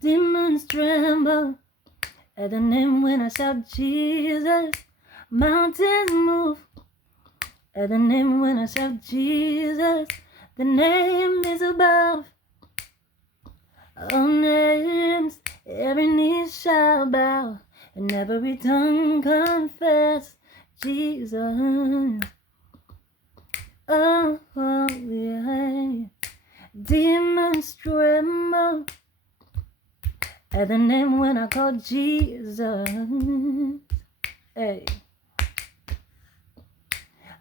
Demons tremble at the name when I shout Jesus. Mountains move at the name when I shout Jesus. The name is above all names. Every knee shall bow and every tongue confess Jesus. Oh, oh yeah. Demons tremble at the name when I call Jesus. Hey.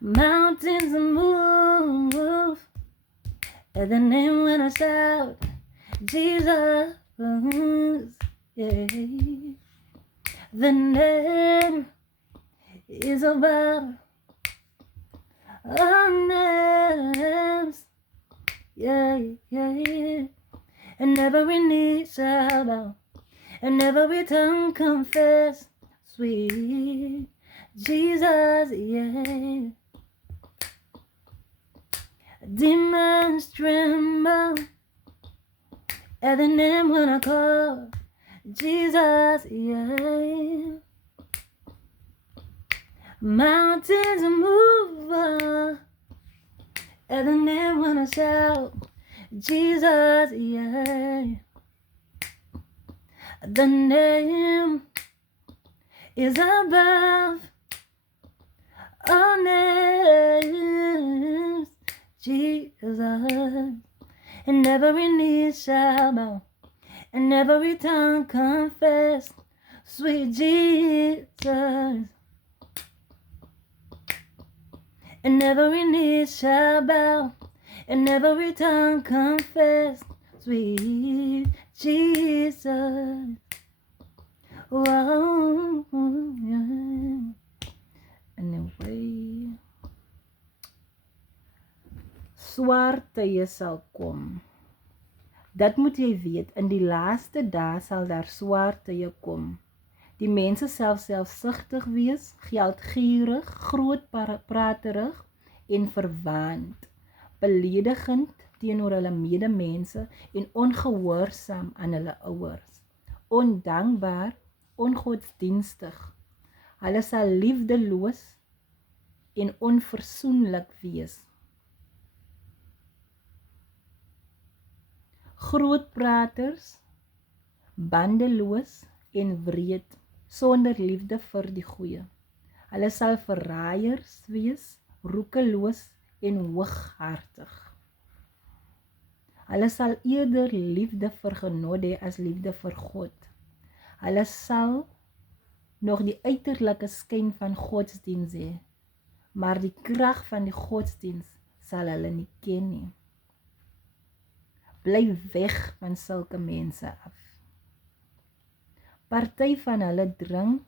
Mountains move at the name when I shout Jesus. Yeah. The name is above all names. Yeah, yeah, yeah. And every knee shall bow, and every tongue confess, sweet Jesus, yeah. Demons tremble at the name when I call Jesus, yeah. Mountains move at the name when I shout Jesus, yeah. The name is above all names, Jesus. And every knee shall bow, and every tongue confess, sweet Jesus. And every knee shall bow, and every tongue confess, sweet Jesus. Whoa, yeah. Anyway, swaar tye sal kom. Dat moet jy weet, in die laaste dae sal daar swaar tye kom. Die mense selfsugtig wees, geldgierig, grootpraterig en verwaand, beledigend teenoor hulle medemense en ongehoorsaam aan hulle ouers, ondankbaar, ongodsdienstig. Hulle sal liefdeloos en onversoenlik wees. Grootpraters, bandeloos en wreed, sonder liefde vir die goeie. Hulle sal verraaiers wees, roekeloos en hooghartig. Hulle sal eerder liefde vir genot hê as liefde vir God. Hulle sal nog die uiterlike skyn van godsdiens hê, maar die krag van die godsdiens sal hulle nie ken nie. Bly weg van sulke mense af. Party van hulle dring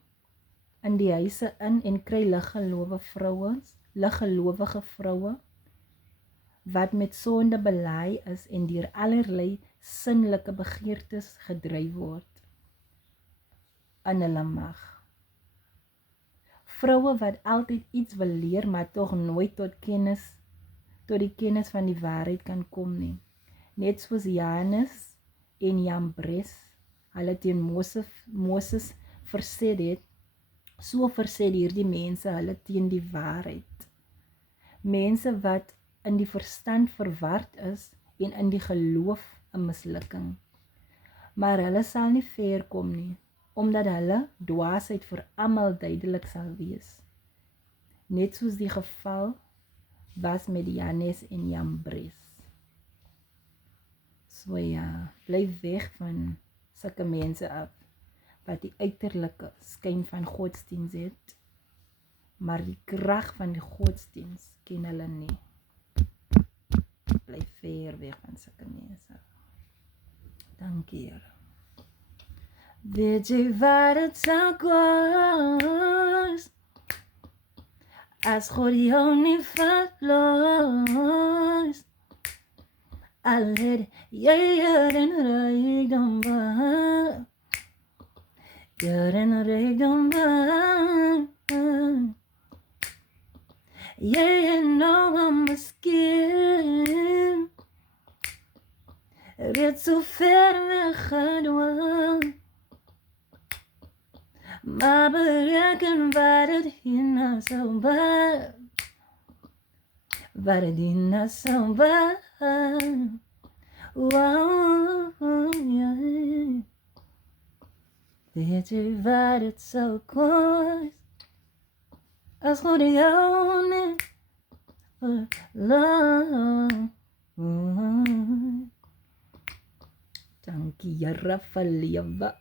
in die huise in en kry liggelowige vroue wat met sonde belaai is en deur allerlei sinnelike begeertes gedryf word in hulle mag. Vroue wat altyd iets wil leer, maar tog nooit tot die kennis van die waarheid kan kom nie. Net soos Jannes en Jambres hulle teen Moses verset het, so verset hierdie mense hulle teen die waarheid. Mense wat in die verstand verward is en in die geloof 'n mislukking. Maar hulle sal nie ver kom nie, omdat hulle dwaasheid vir almal duidelik sal wees. Net soos die geval was met Jannes en Jambres. So ja, bly weg van sulke mense af, wat die uiterlike skyn van godsdiens het, maar die krag van die godsdiens ken hulle nie. Bly ver weg van sulke mense. Dankie, Here. Weet jy wat het sal kos, as God jou nie verlos? Al het jy in rykdom behou, in rykdom behou. Jy het nou miskien Weet zo ver weggedwaald. Maar bereken waar het heen zou gaan. Waar het heen zou gaan. Wow, yeah. Weet je waar het zou kost? Als goed jou niet verlang. Dankie, Rafael.